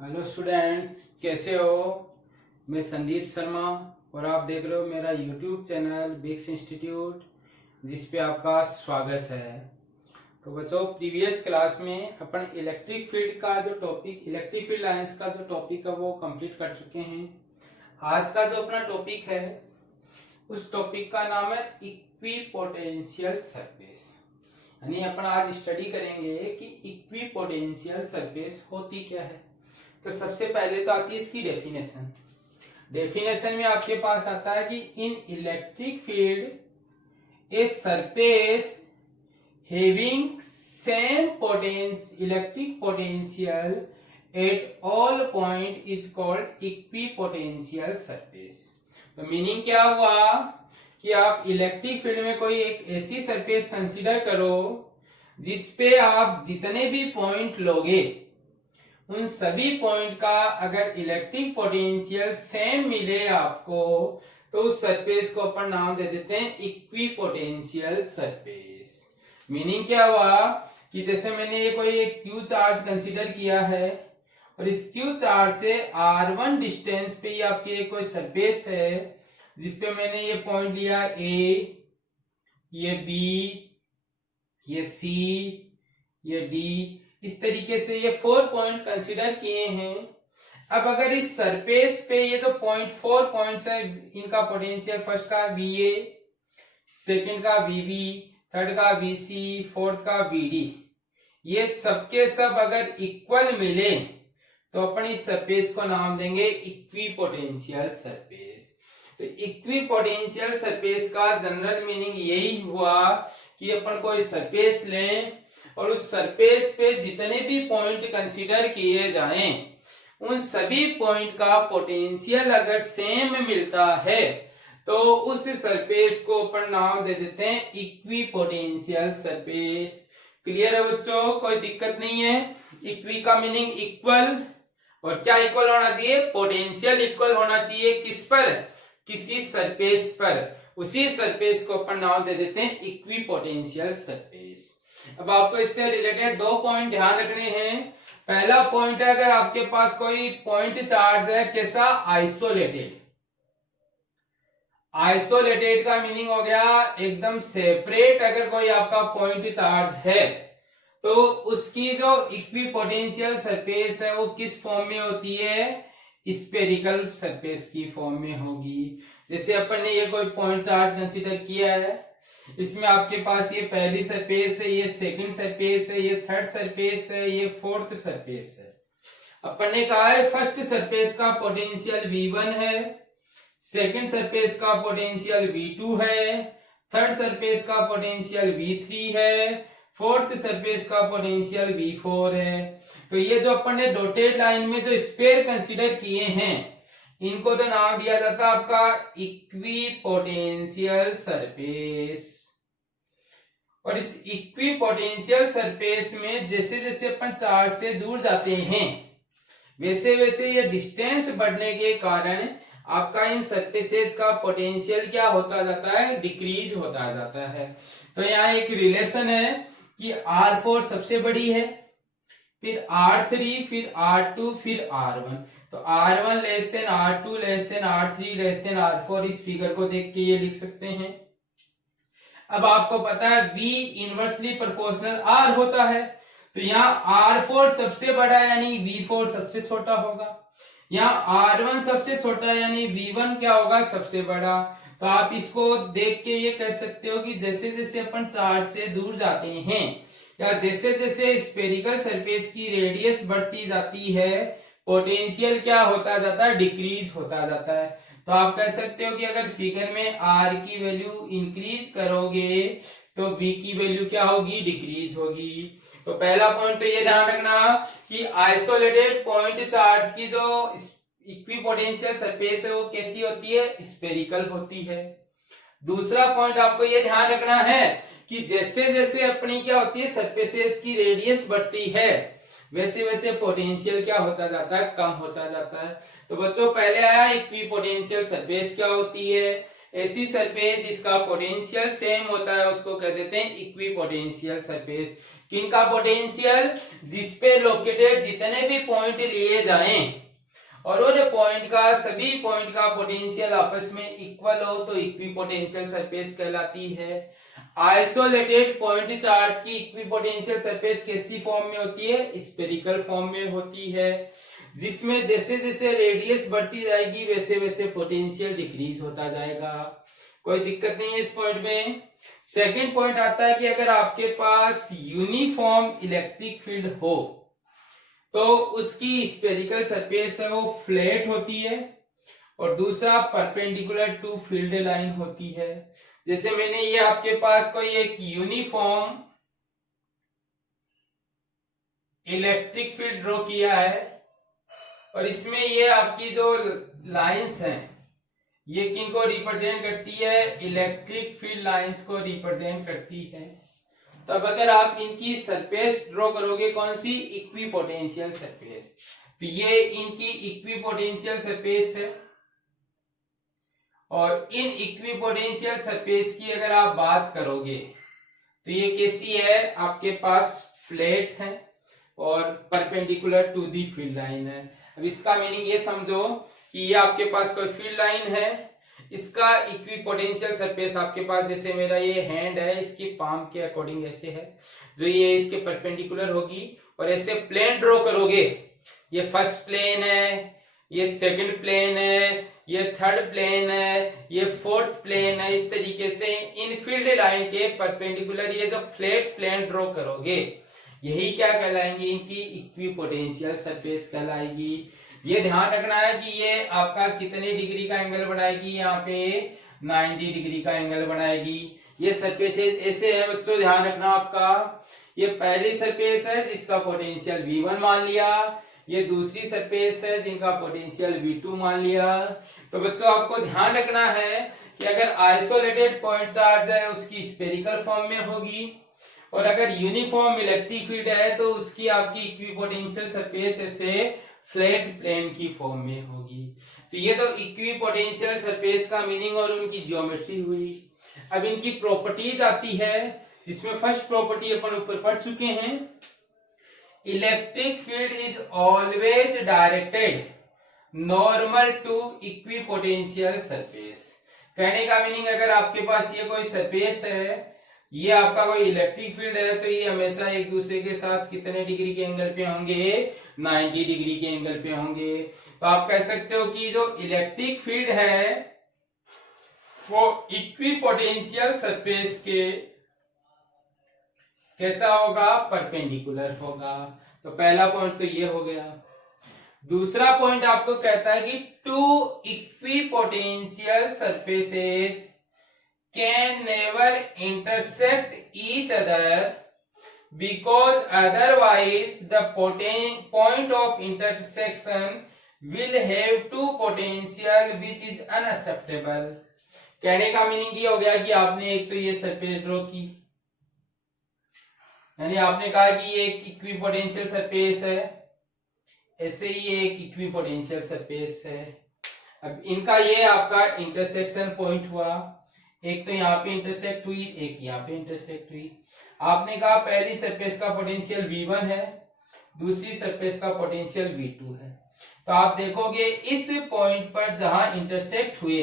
Hello students, कैसे हो। मैं संदीप शर्मा और आप देख रहे हो मेरा यूट्यूब चैनल बिक्स इंस्टीट्यूट, जिस पे आपका स्वागत है। तो बच्चों, प्रीवियस क्लास में अपन इलेक्ट्रिक फील्ड का जो टॉपिक, इलेक्ट्रिक फील्ड लाइंस का जो टॉपिक है वो कंप्लीट कर चुके हैं। आज का जो अपना टॉपिक है उस टॉपिक का नाम है इक्विपोटेंशियल सरफेस। यानी अपन आज स्टडी करेंगे कि इक्विपोटेंशियल सरफेस होती क्या है। तो सबसे पहले तो आती है इसकी डेफिनेशन। डेफिनेशन में आपके पास आता है कि इन electric field a surface having same electric potential at all point is called equipotential surface. तो मीनिंग क्या हुआ कि आप इलेक्ट्रिक फील्ड में कोई एक ऐसी सरफेस कंसीडर करो जिसपे आप जितने भी पॉइंट लोगे उन सभी पॉइंट का अगर इलेक्ट्रिक पोटेंशियल सेम मिले आपको, तो उस सरफेस को अपन नाम दे देते हैं इक्विपोटेंशियल सरफेस। मीनिंग क्या हुआ कि जैसे मैंने ये कोई एक क्यू चार्ज कंसीडर किया है और इस क्यू चार्ज से r1 डिस्टेंस पे ही आपकी कोई सरफेस है जिसपे मैंने ये पॉइंट लिया A, ये B, ये C, ये D, इस तरीके से ये 4 पॉइंट कंसीडर किए हैं। अब अगर इस सरफेस पे ये जो 4 पॉइंट्स है, इनका पोटेंशियल फर्स्ट का VA, सेकंड का VB, थर्ड का VC, फोर्थ का VD, ये सबके सब अगर इक्वल मिले तो अपन इस सरफेस को नाम देंगे इक्विपोटेंशियल सरफेस। तो इक्विपोटेंशियल सरफेस का जनरल मीनिंग यही हुआ कि अपन कोई सरफेस लें और उस सरफेस पे जितने भी पॉइंट कंसीडर किए जाएं उन सभी पॉइंट का पोटेंशियल अगर सेम मिलता है तो उस सरफेस को अपन नाम दे देते हैं इक्विपोटेंशियल सरफेस। क्लियर है बच्चों, कोई दिक्कत नहीं है। इक्वी का मीनिंग इक्वल, और क्या इक्वल होना चाहिए, पोटेंशियल इक्वल होना चाहिए। किस पर, किसी सरफेस पर। उसी सरफेस को अपन नाम दे देते हैं इक्विपोटेंशियल सरफेस। अब आपको इससे रिलेटेड 2 पॉइंट ध्यान रखने हैं। पहला पॉइंट है, अगर आपके पास कोई पॉइंट चार्ज है, कैसा, आइसोलेटेड। आइसोलेटेड का मीनिंग हो गया एकदम सेपरेट। अगर कोई आपका पॉइंट चार्ज है तो उसकी जो इक्विपोटेंशियल सरफेस है वो किस फॉर्म में होती है, स्फेरिकल सरफेस की फॉर्म में होगी। जैसे अपन ने ये कोई पॉइंट चार्ज कंसीडर किया है, इसमें आपके पास ये पहली सरफेस है, ये सेकंड सरफेस है, ये थर्ड सरफेस है, ये फोर्थ सरफेस है। अपन ने कहा है फर्स्ट सरफेस का पोटेंशियल V1 है, सेकंड सरफेस का पोटेंशियल V2 है, थर्ड सरफेस का पोटेंशियल V3 है, फोर्थ सरफेस का पोटेंशियल V4 है। तो ये जो अपन ने डॉटेड लाइन में जो स्फीयर कंसीडर किए हैं इनको तो नाम दिया जाता है आपका इक्विपोटेंशियल सरफेस। और इस इक्विपोटेंशियल सरफेस में जैसे जैसे अपन चार्ज से दूर जाते हैं वैसे वैसे ये डिस्टेंस बढ़ने के कारण आपका इन सरफेसेस का पोटेंशियल क्या होता जाता है, डिक्रीज होता जाता है। तो यहाँ एक रिलेशन है कि R4 सबसे बड़ी है, फिर R3, फिर R2, फिर R1। तो R1 less than R2 less than R3 less than R4, इस फिगर को देख के ये लिख सकते हैं। अब आपको पता है V इनवर्सली प्रोपोर्शनल R होता है, तो यहाँ R4 सबसे बड़ा है यानी V4 सबसे छोटा होगा। यहाँ R1 सबसे छोटा है यानी V1 क्या होगा, सबसे बड़ा। तो आप इसको देख के ये कह सकते हो कि जैसे जैसे अपन चार्ज से दूर जाते हैं या जैसे जैसे स्फेरिकल सरफेस की रेडियस बढ़ती जाती है पोटेंशियल क्या होता जाता है, डिक्रीज होता जाता है। तो आप कह सकते हो कि अगर फिगर में R की वैल्यू इंक्रीज करोगे तो V की वैल्यू क्या होगी, डिक्रीज होगी। तो पहला पॉइंट तो ये ध्यान रखना कि आइसोलेटेड पॉइंट चार्ज की जो इक्विपोटेंशियल सरफेस है वो कैसी होती है, स्फेरिकल होती है। दूसरा पॉइंट आपको ये ध्यान रखना है कि जैसे जैसे अपनी क्या होती है सरफेसेस की रेडियस बढ़ती है वैसे वैसे पोटेंशियल क्या होता जाता है, कम होता जाता है। तो बच्चों पहले आया इक्विपोटेंशियल सरफेस क्या होती है, ऐसी सरफेस जिसका पोटेंशियल सेम होता है उसको कह देते हैं इक्वी पोटेंशियल सरफेस। किनका पोटेंशियल? जिसपे लोकेटेड जितने भी पॉइंट लिए जाएं और उन पॉइंट का सभी पॉइंट का पोटेंशियल आपस में इक्वल हो तो इक्वी पोटेंशियल सरफेस कहलाती है। आइसोलेटेड पॉइंट चार्ज की इक्वी पोटेंशियल सरफेस कैसी फॉर्म में होती है? स्फेरिकल फॉर्म में होती है, जिसमें जैसे जैसे रेडियस बढ़ती जाएगी वैसे वैसे पोटेंशियल डिक्रीज होता जाएगा। कोई दिक्कत नहीं है इस पॉइंट में। सेकंड पॉइंट आता है कि अगर आपके पास यूनिफॉर्म इलेक्ट्रिक फील्ड हो तो उसकी स्फेरिकल सरफेस है वो फ्लैट होती है, और दूसरा परपेंडिकुलर टू फील्ड लाइन होती है। जैसे मैंने ये आपके पास कोई एक यूनिफॉर्म इलेक्ट्रिक फील्ड ड्रॉ किया है और इसमें ये आपकी जो लाइंस हैं ये किनको रिप्रेजेंट करती है? इलेक्ट्रिक फील्ड लाइंस को रिप्रेजेंट करती है। तब अगर आप इनकी सरफेस ड्रॉ करोगे कौन सी? Equi potential surface. तो ये इनकी इक्वी पोटेंशियल सरफेस है, और इन इक्वी पोटेंशियल सरफेस की अगर आप बात करोगे तो ये कैसी है? आपके पास फ्लैट है और perpendicular to the field line है। अब इसका मीनिंग ये समझो कि ये आपके पास कोई फील्ड लाइन है, इसका इक्वी पोटेंशियल सरफेस आपके पास, जैसे मेरा ये हैंड है इसकी पाम के अकॉर्डिंग ऐसे है, जो ये इसके परपेंडिकुलर होगी, और ऐसे प्लेन ड्रॉ करोगे, ये फर्स्ट प्लेन है, ये सेकंड प्लेन है, ये थर्ड प्लेन है, ये फोर्थ प्लेन है। इस तरीके से इन फील्ड लाइन के परपेंडिकुलर ये जो फ्लैट प्लेन ड्रॉ करोगे यही क्या कहलाएंगी? इनकी इक्वी पोटेंशियल सरफेस कहलाएगी। ये ध्यान रखना है कि ये आपका कितने डिग्री का एंगल बनाएगी? यहाँ पे 90 डिग्री का एंगल बनाएगी। ये सरफेस ऐसे है बच्चों, ध्यान रखना आपका। ये पहली सरफेस है जिसका पोटेंशियल V1 मान लिया, ये दूसरी सरफेस है जिनका पोटेंशियल V2 मान लिया। तो बच्चों आपको ध्यान रखना है कि अगर आइसोलेटेड पॉइंट चार्ज है उसकी स्फेरिकल फॉर्म में होगी, और अगर यूनिफॉर्म इलेक्ट्रिक फील्ड है तो उसकी आपकी इक्विपोटेंशियल सरफेस ऐसे फ्लैट प्लेन की फॉर्म में होगी। तो ये तो इक्विपोटेंशियल सरफेस का मीनिंग और उनकी ज्योमेट्री हुई। अब इनकी प्रॉपर्टीज आती है, जिसमें फर्स्ट प्रॉपर्टी अपन ऊपर पढ़ चुके हैं, electric field is always directed normal to equipotential surface. कहने का मीनिंग अगर आपके पास ये कोई सरफेस है, ये आपका कोई इलेक्ट्रिक फील्ड है, तो ये हमेशा एक दूसरे के साथ कितने डिग्री के एंगल पे होंगे? 90 डिग्री के एंगल पे होंगे। तो आप कह सकते हो कि जो इलेक्ट्रिक फील्ड है वो इक्विपोटेंशियल सरफेस के कैसा होगा? परपेंडिकुलर होगा। तो पहला पॉइंट तो ये हो गया। दूसरा पॉइंट आपको कहता है कि two equipotential surfaces can never intersect each other because otherwise the point of intersection will have two potential which is unacceptable। कहने का मीनिंग ये हो गया कि आपने एक तो ये सरफेस ड्रॉ की, यानी आपने कहा कि ये एक इक्विपोटेंशियल सरफेस है, ऐसे ही ये एक इक्विपोटेंशियल सरफेस है। अब इनका ये आपका इंटरसेक्शन पॉइंट हुआ, एक तो यहाँ पे इंटरसेक्ट हुई, एक यहाँ पे इंटरसेक्ट हुई। आपने कहा पहली सरफेस का पोटेंशियल V1 है, दूसरी सरफेस का पोटेंशियल V2 है। तो आप देखोगे इस पॉइंट पर जहां इंटरसेक्ट हुए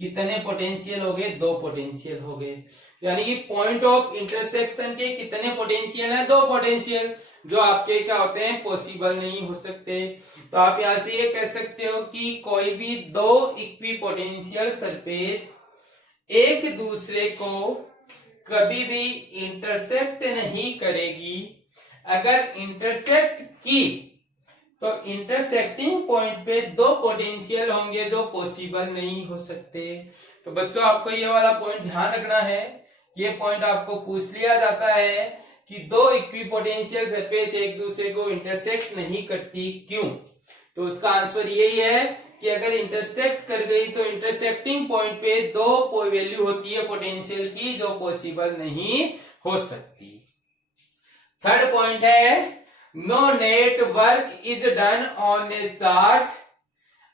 कितने पोटेंशियल हो गए? 2 पोटेंशियल हो गए। यानी कि पॉइंट ऑफ इंटरसेक्शन के कितने पोटेंशियल हैं? 2 पोटेंशियल, जो आपके क्या होते हैं? पॉसिबल नहीं हो सकते। तो आप यहां से ये कह सकते हो कि कोई भी 2 इक्विपोटेंशियल सरफेस एक दूसरे को कभी भी इंटरसेक्ट नहीं करेगी। अगर इंटरसेक्ट की तो इंटरसेक्टिंग पॉइंट पे 2 पोटेंशियल होंगे जो पॉसिबल नहीं हो सकते। तो बच्चों आपको ये वाला पॉइंट ध्यान रखना है। ये पॉइंट आपको पूछ लिया जाता है कि 2 इक्विपोटेंशियल सरफेस एक दूसरे को इंटरसेक्ट नहीं करती, क्यों? तो उसका आंसर यही है कि अगर इंटरसेक्ट कर गई तो इंटरसेक्टिंग पॉइंट पे 2 वैल्यू होती है पोटेंशियल की जो पॉसिबल नहीं हो सकती। थर्ड पॉइंट है no net work is done on a charge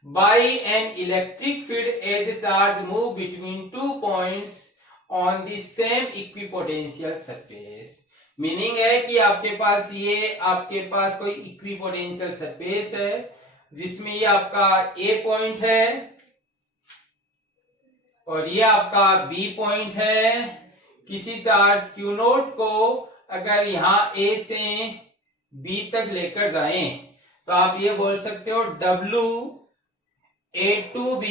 by an electric field as charge move between two points on the same equipotential surface. Meaning है कि आपके पास कोई इक्विपोटेंशियल सरफेस है जिसमें ये आपका ए पॉइंट है और ये आपका बी पॉइंट है। किसी चार्ज क्यू नोट को अगर यहां ए से बी तक लेकर जाएं तो आप ये बोल सकते हो W A to B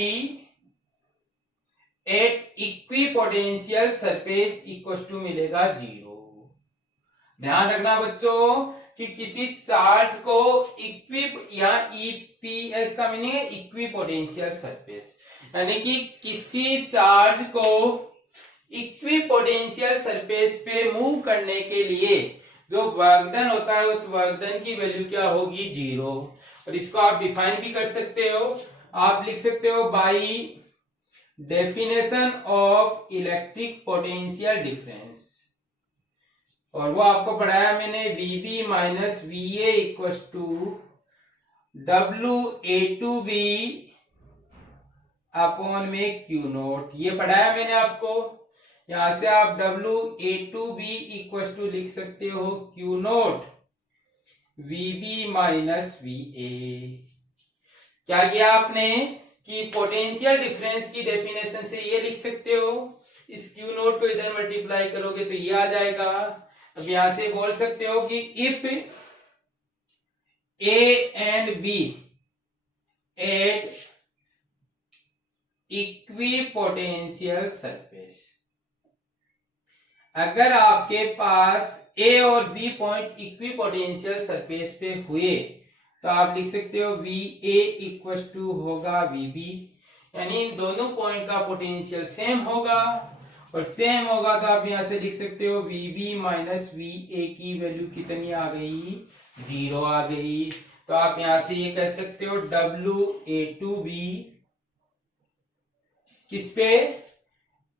at equipotential surface equal to मिलेगा 0। ध्यान रखना बच्चों कि किसी चार्ज को ईपीएस का मीनिंग है इक्विपोटेंशियल सरफेस, यानी कि किसी चार्ज को इक्विपोटेंशियल सरफेस पे मूव करने के लिए जो वर्क डन होता है उस वर्क डन की वैल्यू क्या होगी 0। और इसको आप डिफाइन भी कर सकते हो, आप लिख सकते हो by definition of electric potential difference. और वो आपको पढ़ाया मैंने VB minus VA equal to WA to B upon में Q नोट, ये पढ़ाया मैंने आपको। यहां से आप WA to B equal to लिख सकते हो Q naught VB minus VA। क्या किया आपने कि पोटेंशियल डिफरेंस की डेफिनेशन से ये लिख सकते हो, इस Q नोट को इधर मल्टीप्लाई करोगे तो ये आ जाएगा। अब यहां से बोल सकते हो कि if A and B at equipotential surface, अगर आपके पास A और B पॉइंट इक्विपोटेंशियल सरफेस पे हुए तो आप लिख सकते हो VA इक्वल टू होगा VB, यानी इन दोनों पॉइंट का पोटेंशियल सेम होगा और सेम होगा तो आप यहां से लिख सकते हो VB माइनस VA की वैल्यू कितनी आ गई 0 आ गई। तो आप यहां से ये कह सकते हो WA टू B किस पे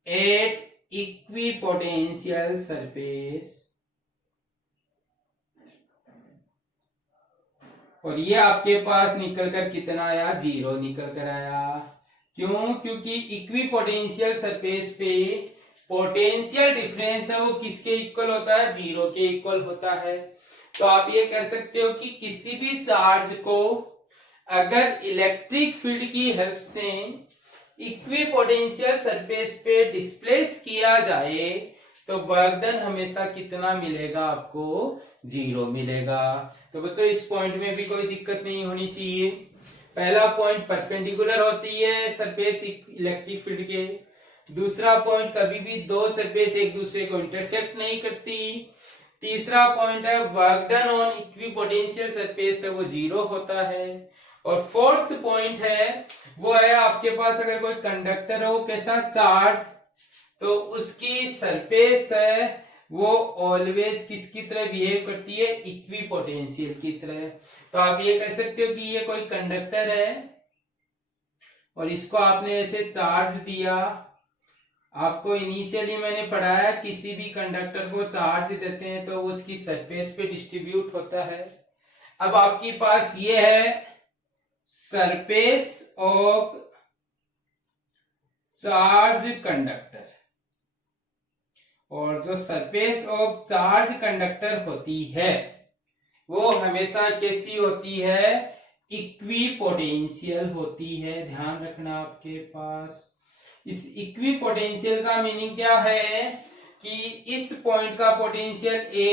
एट इक्विपोटेंशियल सरफेस, और ये आपके पास निकल कर कितना आया 0 निकल कर आया। क्यों? क्योंकि इक्विपोटेंशियल सरफेस पे पोटेंशियल डिफरेंस है वो किसके इक्वल होता है 0 के इक्वल होता है। तो आप ये कह सकते हो कि किसी भी चार्ज को अगर इलेक्ट्रिक फील्ड की हेल्प से इक्विपोटेंशियल सरफेस पे डिस्प्लेस किया जाए तो वर्क डन हमेशा कितना मिलेगा आपको 0 मिलेगा। तो बच्चों इस पॉइंट में भी कोई दिक्कत नहीं होनी चाहिए। पहला पॉइंट परपेंडिकुलर होती है सरफेस इलेक्ट्रिक फील्ड के, दूसरा पॉइंट कभी भी दो सरफेस एक दूसरे को इंटरसेक्ट नहीं करती, तीसरा पॉइंट है work done on equipotential surface है वो 0 होता है, और फोर्थ पॉइंट है वो है आपके पास अगर कोई कंडक्टर हो कैसा चार्ज तो उसकी सरफेस है वो ऑलवेज किसकी तरह बिहेव करती है इक्विपोटेंशियल की तरह। तो आप ये कह सकते हो कि ये कोई कंडक्टर है और इसको आपने ऐसे चार्ज दिया। आपको इनिशियली मैंने पढ़ाया किसी भी कंडक्टर को चार्ज देते हैं तो उसकी सरफेस पे डिस्ट्रीब्यूट होता है। अब आपके पास ये है सरफेस ऑफ चार्ज कंडक्टर, और जो सरफेस ऑफ चार्ज कंडक्टर होती है वो हमेशा कैसी होती है इक्विपोटेंशियल होती है। ध्यान रखना आपके पास इस इक्विपोटेंशियल का मीनिंग क्या है कि इस पॉइंट का पोटेंशियल A,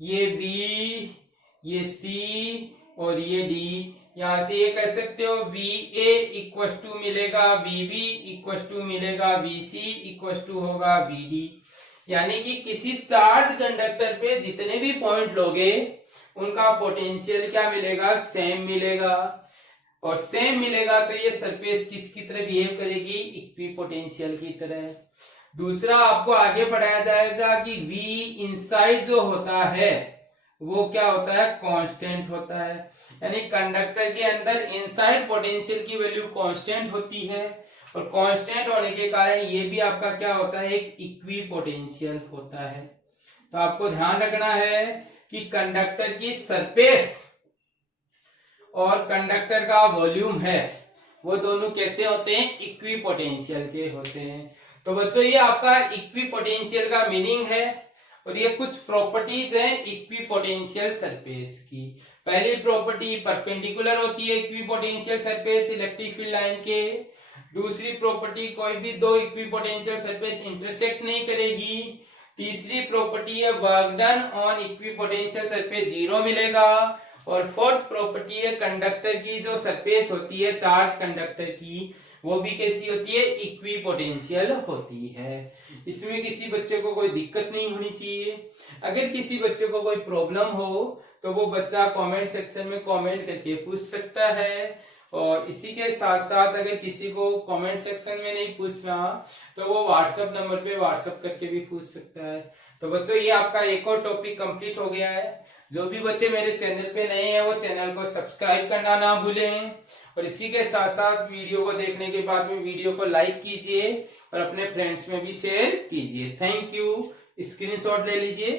ये B, ये C और ये D, यहां से ये कह सकते हो VA इक्वल टू मिलेगा VB इक्वल टू मिलेगा VC इक्वल टू होगा VD, यानी कि किसी चार्ज कंडक्टर पे जितने भी पॉइंट लोगे उनका पोटेंशियल क्या मिलेगा सेम मिलेगा, और सेम मिलेगा तो ये सरफेस किसकी तरह बिहेव करेगी इक्विपोटेंशियल की तरह। दूसरा आपको आगे पढ़ाया जाएगा कि V इनसाइड जो होता है वो क्या होता है कांस्टेंट होता है, यानी कंडक्टर के अंदर इनसाइड पोटेंशियल की वैल्यू कांस्टेंट होती है, और कांस्टेंट होने के कारण ये भी आपका क्या होता है एक इक्विपोटेंशियल होता है। तो आपको ध्यान रखना है कि कंडक्टर की सरफेस और कंडक्टर का वॉल्यूम है वो दोनों कैसे होते हैं, इक्वी पोटेंशियल के होते हैं। तो बच्चों ये आपका इक्वी पोटेंशियल का मीनिंग है और ये कुछ प्रॉपर्टीज हैं इक्वी पोटेंशियल सरफेस की। पहली प्रॉपर्टी परपेंडिकुलर होती है equi potential surface electric field line के। दूसरी प्रॉपर्टी कोई भी दो इक्वी पोटेंशियल सरफेस इंटरसेक्ट नहीं करेगी। तीसरी प्रॉपर्टी है work done on equi potential surface zero मिलेगा। और फोर्थ प्रॉपर्टी है कंडक्टर की जो सरफेस होती है चार्ज कंडक्टर की वो भी कैसी होती है, इक्वी पोटेंशियल होती है। इसमें किसी बच्चे को कोई दिक्कत नहीं होनी चाहिए। अगर किसी बच्चे को कोई प्रॉब्लम हो तो वो बच्चा कमेंट सेक्शन में कमेंट करके पूछ सकता है। और इसी के साथ साथ अगर किसी को कमेंट सेक्शन में नहीं पूछना तो वो व्हाट्सएप नंबर पे व्हाट्सएप करके भी पूछ सकता है। तो बच्चों ये आपका एक और टॉपिक कंप्लीट हो गया है। जो भी बच्चे मेरे चैनल पे नए हैं वो चैनल को सब्सक्राइब करना ना भूलें और इसी के साथ साथ वीडियो को देखने के बाद में वीडियो को लाइक कीजिए और अपने फ्रेंड्स में भी शेयर कीजिए। Thank you. स्क्रीनशॉट ले लीजिए।